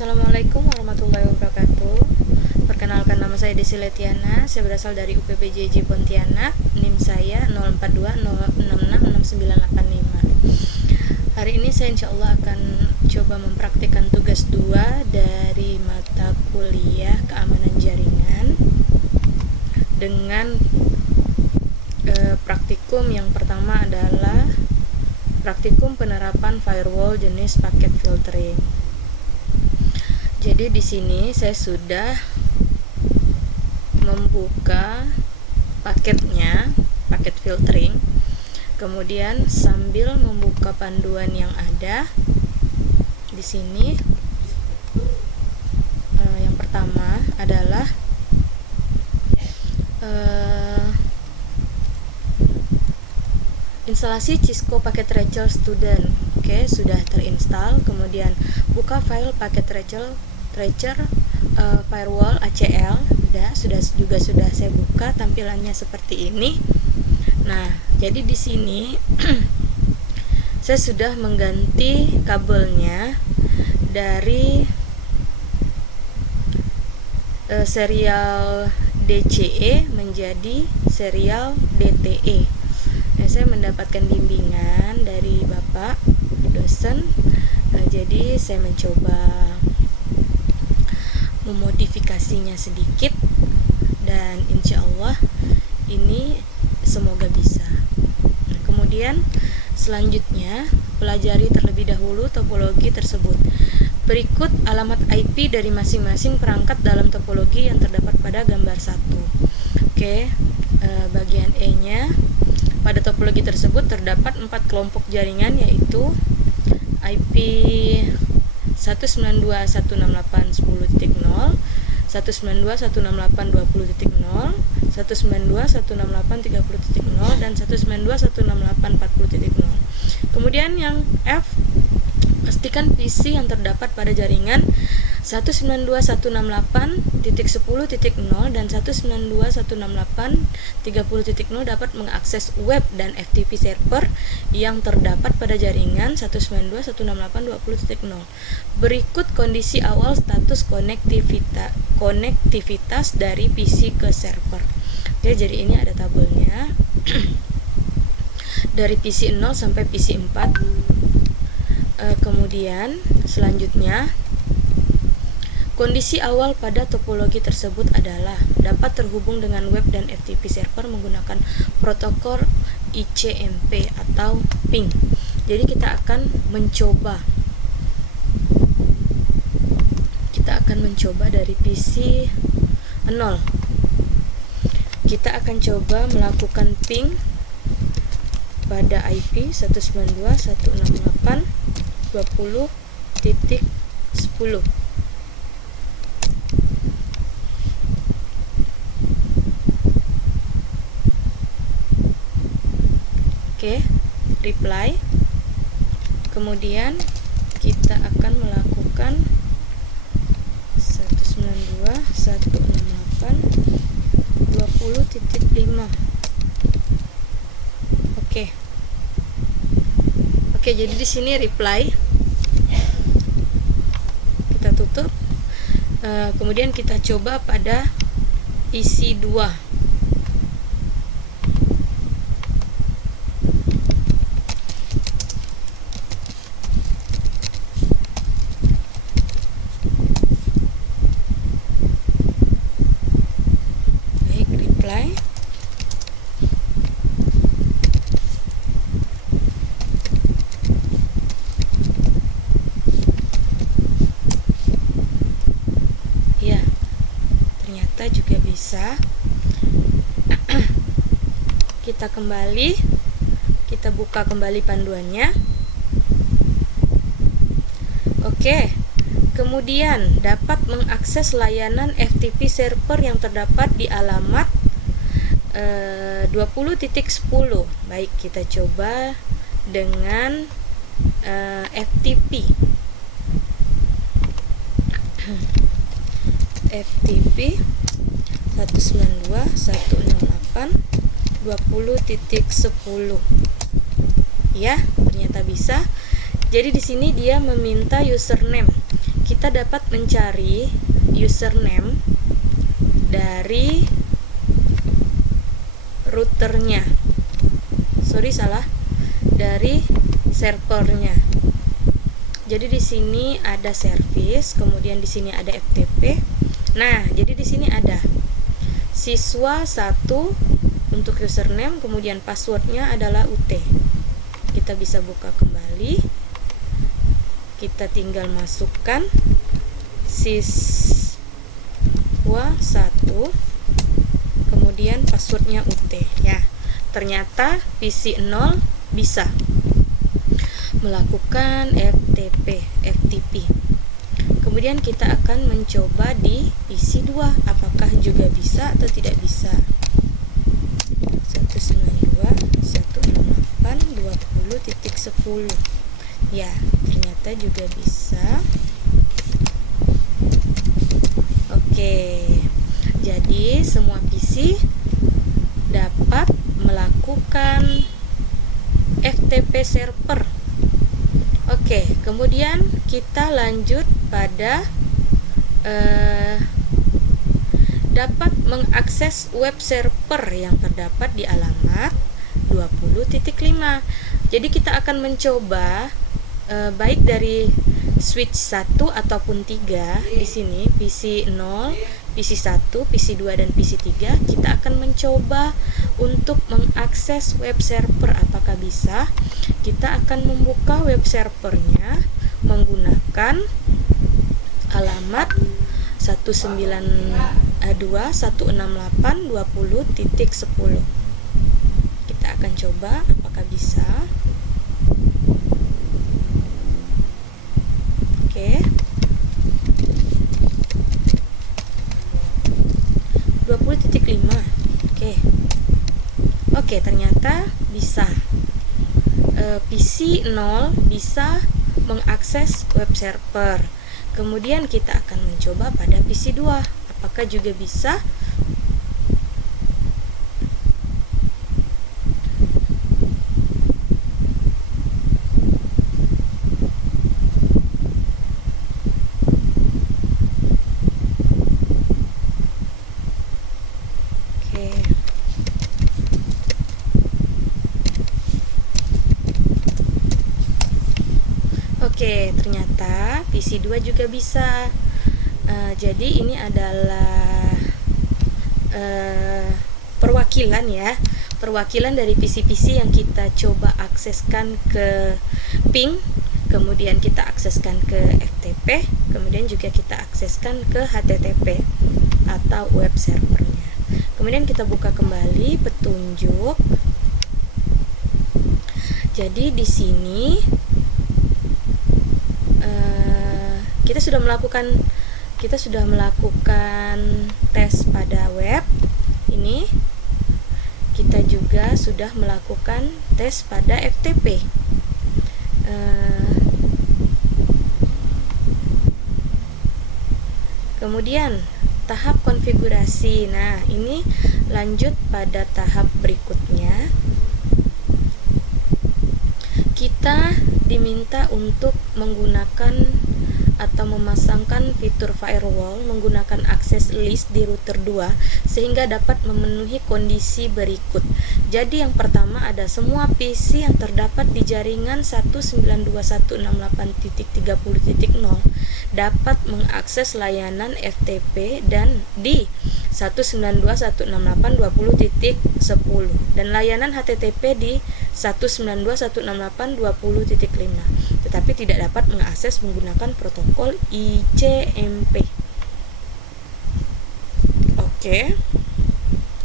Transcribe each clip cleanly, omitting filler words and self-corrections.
Assalamualaikum warahmatullahi wabarakatuh. Perkenalkan, nama saya Desi Letiana. Saya berasal dari UPBJJ Pontianak. NIM saya 0420666985. Hari ini saya insya Allah akan coba mempraktikkan tugas 2 dari mata kuliah keamanan jaringan dengan praktikum yang pertama adalah praktikum penerapan firewall jenis paket filtering. Jadi di sini saya sudah membuka paketnya, paket filtering. Kemudian sambil membuka panduan yang ada di sini, yang pertama adalah instalasi Cisco Packet Tracer Student. Oke, sudah terinstall. Kemudian buka file paket tracer firewall ACL. Sudah saya buka, tampilannya seperti ini. Nah, jadi di sini saya sudah mengganti kabelnya dari serial DCE menjadi serial DTE. Nah, saya mendapatkan bimbingan dari Bapak dosen. Jadi saya mencoba memodifikasinya sedikit dan insya Allah ini semoga bisa. Nah, kemudian selanjutnya pelajari terlebih dahulu topologi tersebut. Berikut alamat IP dari masing-masing perangkat dalam topologi yang terdapat pada gambar 1. Oke, bagian E-nya. Pada topologi tersebut terdapat 4 kelompok jaringan, yaitu IP 192.168.10.0, 192.168.20.0, 192.168.30.0, dan 192.168.40.0. Kemudian yang F, pastikan PC yang terdapat pada jaringan 192.168.10.0 dan 192.168.30.0 dapat mengakses web dan FTP server yang terdapat pada jaringan 192.168.20.0. Berikut kondisi awal status konektivitas dari PC ke server. Oke, jadi ini ada tabelnya dari PC 0 sampai PC 4. Kemudian selanjutnya, kondisi awal pada topologi tersebut adalah dapat terhubung dengan web dan FTP server menggunakan protokol ICMP atau ping. Jadi kita akan mencoba dari PC 0. Kita akan coba melakukan ping pada IP 192.168.20.10. Oke, reply. Kemudian kita akan melakukan 192.168.20.5. Oke, jadi di sini reply. Kita tutup. Kemudian kita coba pada PC 2. Juga bisa. Kita kembali, kita buka kembali panduannya. Oke, kemudian dapat mengakses layanan FTP server yang terdapat di alamat 20.10. Baik, kita coba dengan FTP 192.168.20.10. Ya, ternyata bisa. Jadi di sini dia meminta username. kita dapat mencari username dari routernya. Dari servernya. Jadi di sini ada service, kemudian di sini ada FTP. Nah, jadi di sini ada siswa 1 untuk username, kemudian passwordnya adalah UT. Kita bisa buka kembali. Kita tinggal masukkan siswa 1, kemudian passwordnya UT. Ya, ternyata PC 0 bisa melakukan FTP. Kemudian kita akan mencoba di PC 2, apakah juga bisa atau tidak bisa. 192.168.20.10. Ya, ternyata juga bisa. Oke. Jadi semua PC dapat melakukan FTP server. Oke, kemudian kita lanjut pada dapat mengakses web server yang terdapat di alamat 20.5. Jadi kita akan mencoba baik dari switch 1 ataupun 3 di sini, PC 0, PC 1, PC 2 dan PC 3. Kita akan mencoba untuk mengakses web server. Apakah bisa? Kita akan membuka web servernya menggunakan alamat 192.168.20.10. Kita akan coba apakah bisa. Oke. 20.5. Oke, ternyata bisa. PC 0 bisa mengakses web server. Kemudian kita akan mencoba pada PC 2. Apakah juga bisa? Oke, ternyata PC 2 juga bisa. Jadi ini adalah perwakilan ya, perwakilan dari PC-PC yang kita coba akseskan ke ping, kemudian kita akseskan ke FTP, kemudian juga kita akseskan ke HTTP atau web servernya. Kemudian kita buka kembali petunjuk. Jadi di sini kita sudah melakukan tes pada web. Ini kita juga sudah melakukan tes pada FTP. Kemudian tahap konfigurasi. Nah, ini lanjut pada tahap berikutnya. Kita diminta untuk menggunakan atau memasangkan fitur firewall menggunakan akses list di router 2 sehingga dapat memenuhi kondisi berikut. Jadi yang pertama ada semua PC yang terdapat di jaringan 192.168.30.0 dapat mengakses layanan FTP dan di 192.168.20.10 dan layanan HTTP di 192.168.20.5, tetapi tidak dapat mengakses menggunakan protokol ICMP. Oke.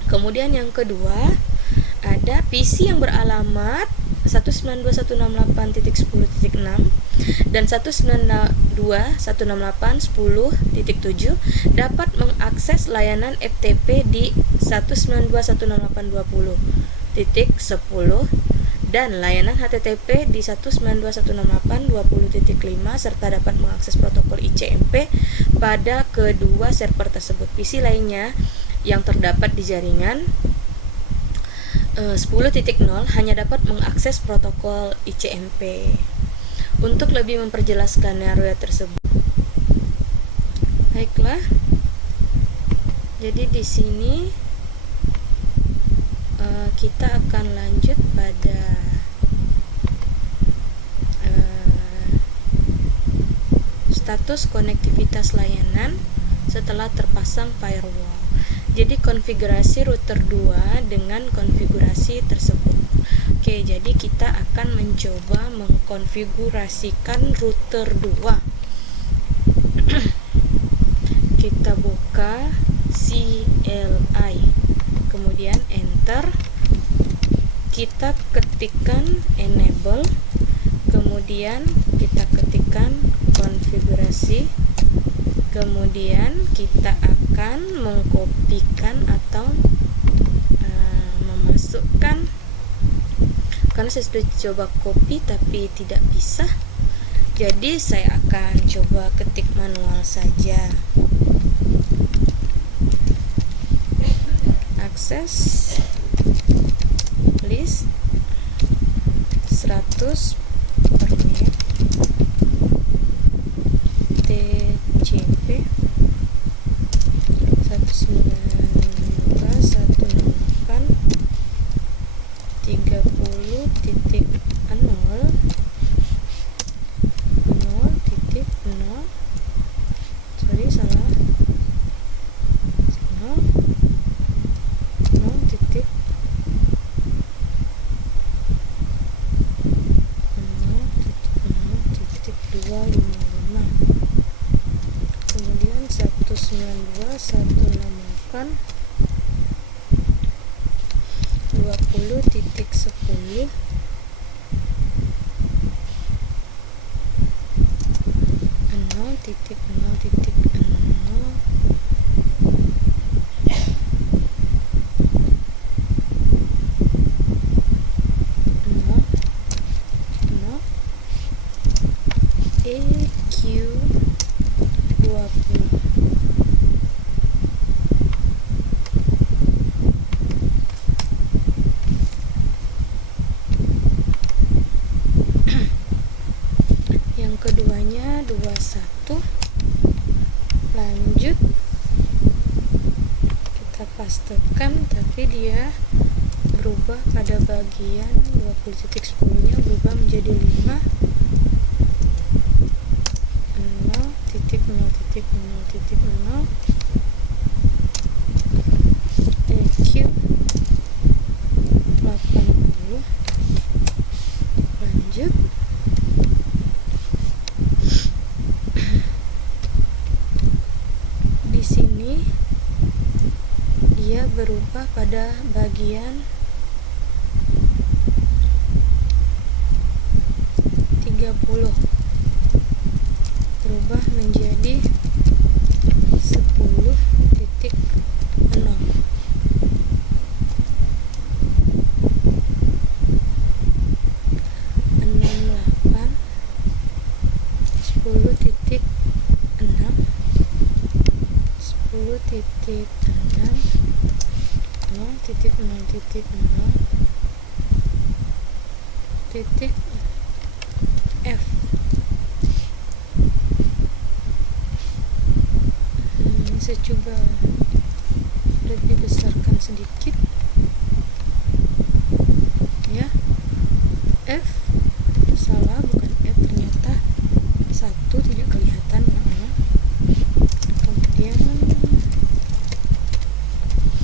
Kemudian yang kedua, ada PC yang beralamat 192.168.10.6 dan 192.168.10.7 dapat mengakses layanan FTP di 192.168.20.10 dan layanan HTTP di 192.168.20.5 serta dapat mengakses protokol ICMP pada kedua server tersebut. PC lainnya yang terdapat di jaringan 10.0 hanya dapat mengakses protokol ICMP. Untuk lebih memperjelas skenario tersebut, Baiklah, jadi di sini kita akan lanjut pada status konektivitas layanan setelah terpasang firewall. Jadi konfigurasi router 2 dengan konfigurasi tersebut. Oke, jadi kita akan mencoba mengkonfigurasikan router 2. Kita buka CLI, kemudian enter, kita ketikkan enable, kemudian kita ketikkan konfigurasi, kemudian kita akan mengkopikan atau memasukkan, karena saya sudah coba copy tapi tidak bisa, jadi saya akan coba ketik manual saja. Akses list 100 per menit TCP 192.168.20.10 EQ20. Yang keduanya 21. Lanjut, kita pastekan tapi dia berubah pada bagian 20.10 nya berubah menjadi 5 0.0.0.0 EQ 80. Lanjut, di sini dia berubah pada bagian 30, berubah menjadi 10.0. 68 10.6 F. Saya coba lebih besarkan sedikit ya. F salah, bukan F, ternyata 1 tidak kelihatan. Kemudian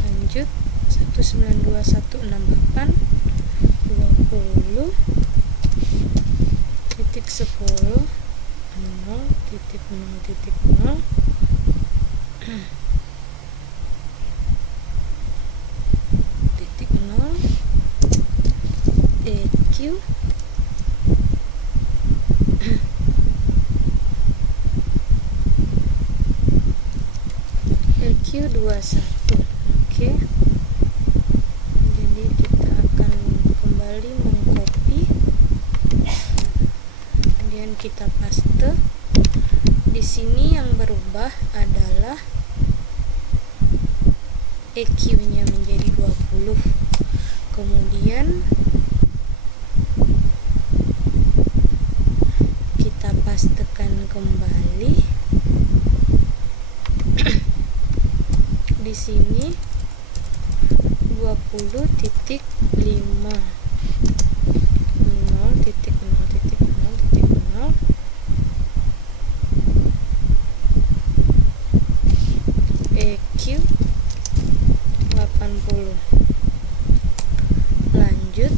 lanjut 192.168.20.10 0.0.0 EQ EQ21. Oke, jadi kita akan kembali mengcopy, kemudian kita paste. Di sini yang berubah adalah EQ-nya menjadi 20. Kemudian kita pastekan kembali di sini 20.5 0.0.0.0 EQ 80. Lanjut,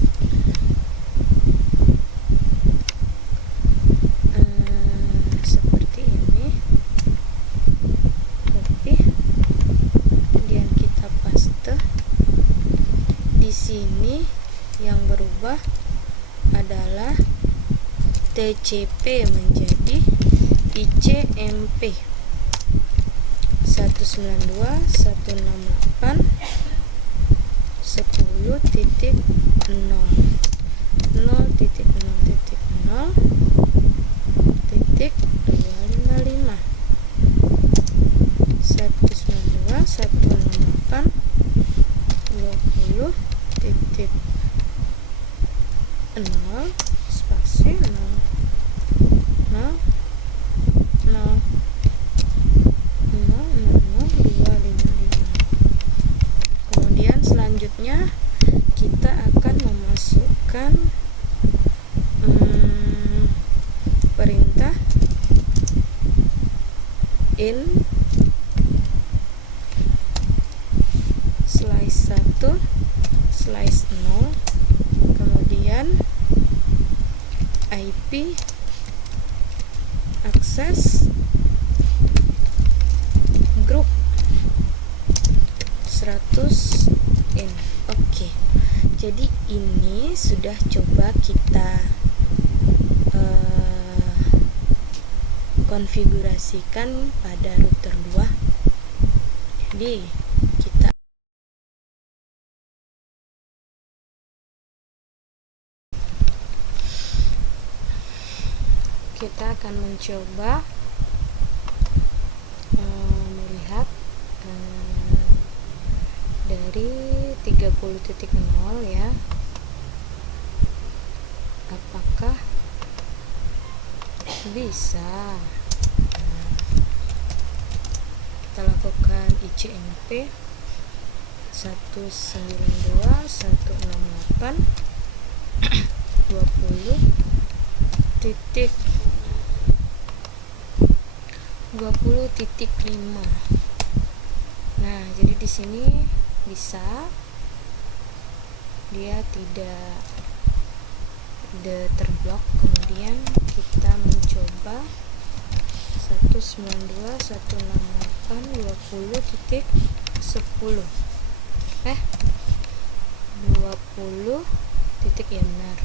seperti ini, copy, kemudian kita paste. Di sini yang berubah adalah TCP menjadi ICMP 1.0.0.0.0.0 spasi 0 0 0 0,00255. Kemudian selanjutnya kita akan memasukkan perintah in slice 1 slice 0, kemudian IP akses grup 100 in. Oke. Jadi ini sudah coba kita konfigurasikan pada router 2. Jadi kita akan mencoba melihat dari 30.0 ya, apakah bisa. Kita lakukan ICMP 192.168.20.5. Nah, jadi di sini bisa, dia tidak terblok. Kemudian kita mencoba 192.168.20.10 20 titik, ya benar,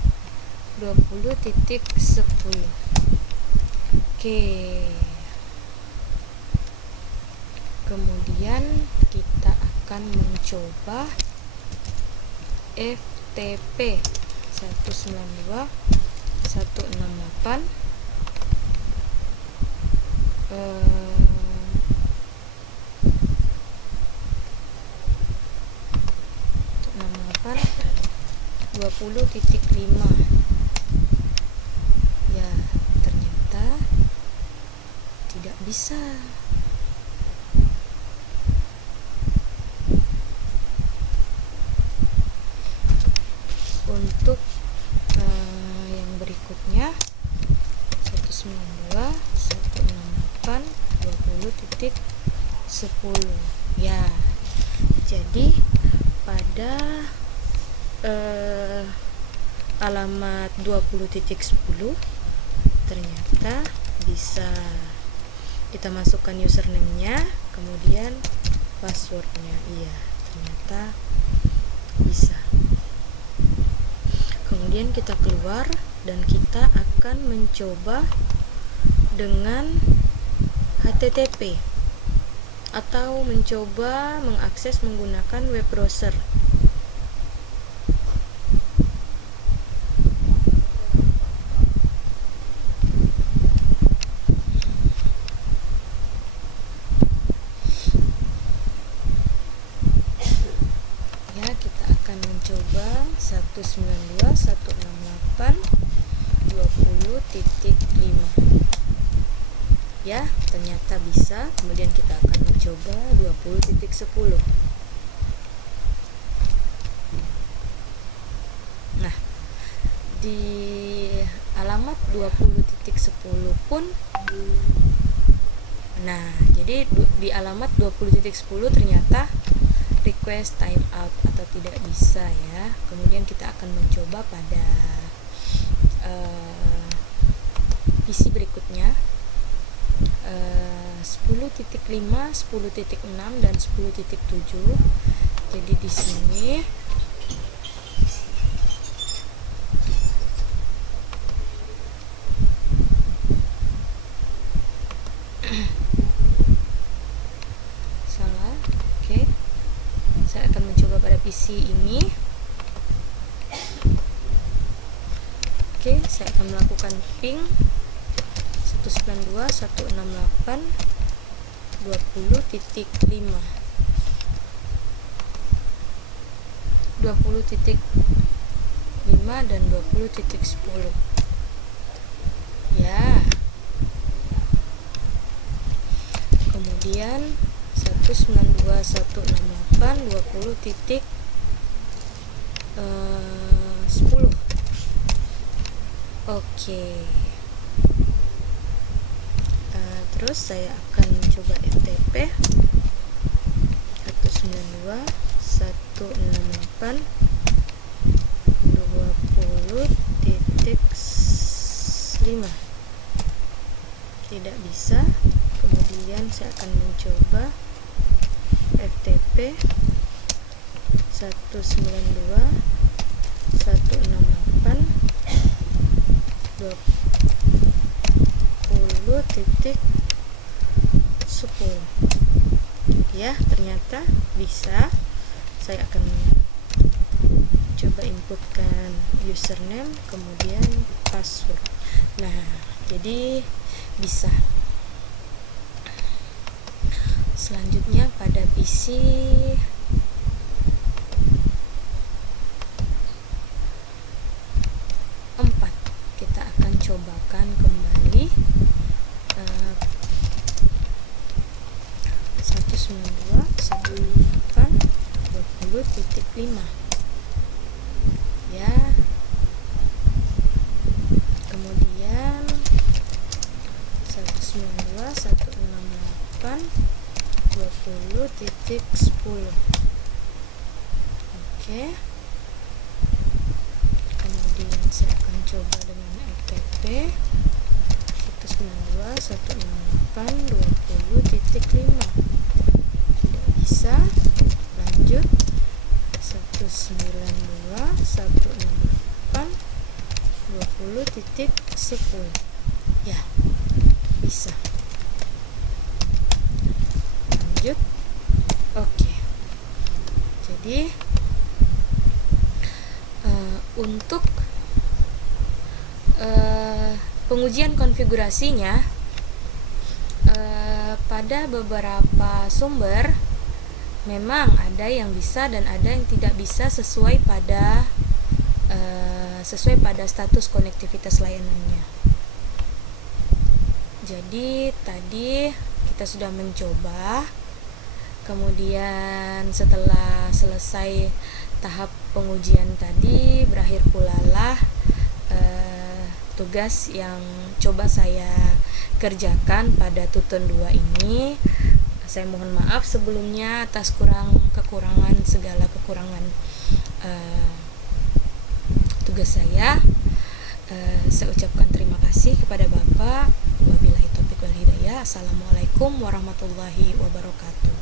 20.10. Oke, kemudian kita akan mencoba FTP 192.168 20.5. Ya, ternyata tidak bisa. Untuk yang berikutnya 192.168.20.10. ya, jadi pada alamat 20.10 ternyata bisa kita masukkan username-nya, kemudian password-nya. Iya, ternyata bisa. Kemudian kita keluar dan kita akan mencoba dengan HTTP atau mencoba mengakses menggunakan web browser. Ya, kita akan mencoba 192.168.20.5. Ya, ternyata bisa. Kemudian kita akan mencoba 20.10. Nah, di alamat 20.10 pun, nah jadi di alamat 20.10 ternyata request timeout atau tidak bisa ya. Kemudian kita akan mencoba pada PC berikutnya, 10.5, 10.6 dan 10.7. Jadi di sini salah. Oke. Saya akan mencoba pada PC ini. Oke, saya akan melakukan ping 192.168.20.5 20.5 dan 20.10 ya. Kemudian 192.168.20.10. Oke. Terus saya akan mencoba FTP 192.168.20.5. Tidak bisa. Kemudian saya akan mencoba FTP 192.168.20.10 ya, ternyata bisa. Saya akan coba inputkan username kemudian password. Nah, jadi bisa. Selanjutnya pada PC kita akan cobakan kembali 192.168.20.5 ya. Kemudian 192.168.20.10. Oke. Kemudian saya akan coba dengan FTP 192.168.20.5. Tidak bisa. Lanjut 192.168.20.10 ya, bisa. Lanjut. Oke. Jadi untuk pengujian konfigurasinya, pada beberapa sumber memang ada yang bisa dan ada yang tidak bisa sesuai pada status konektivitas layanannya. Jadi tadi kita sudah mencoba, kemudian setelah selesai tahap pengujian tadi, berakhir pula lah tugas yang coba saya kerjakan pada Tutun 2 ini. Saya mohon maaf sebelumnya atas segala kekurangan tugas saya. Saya ucapkan terima kasih kepada Bapak. Wabillahi taufiq wal hidayah. Assalamualaikum warahmatullahi wabarakatuh.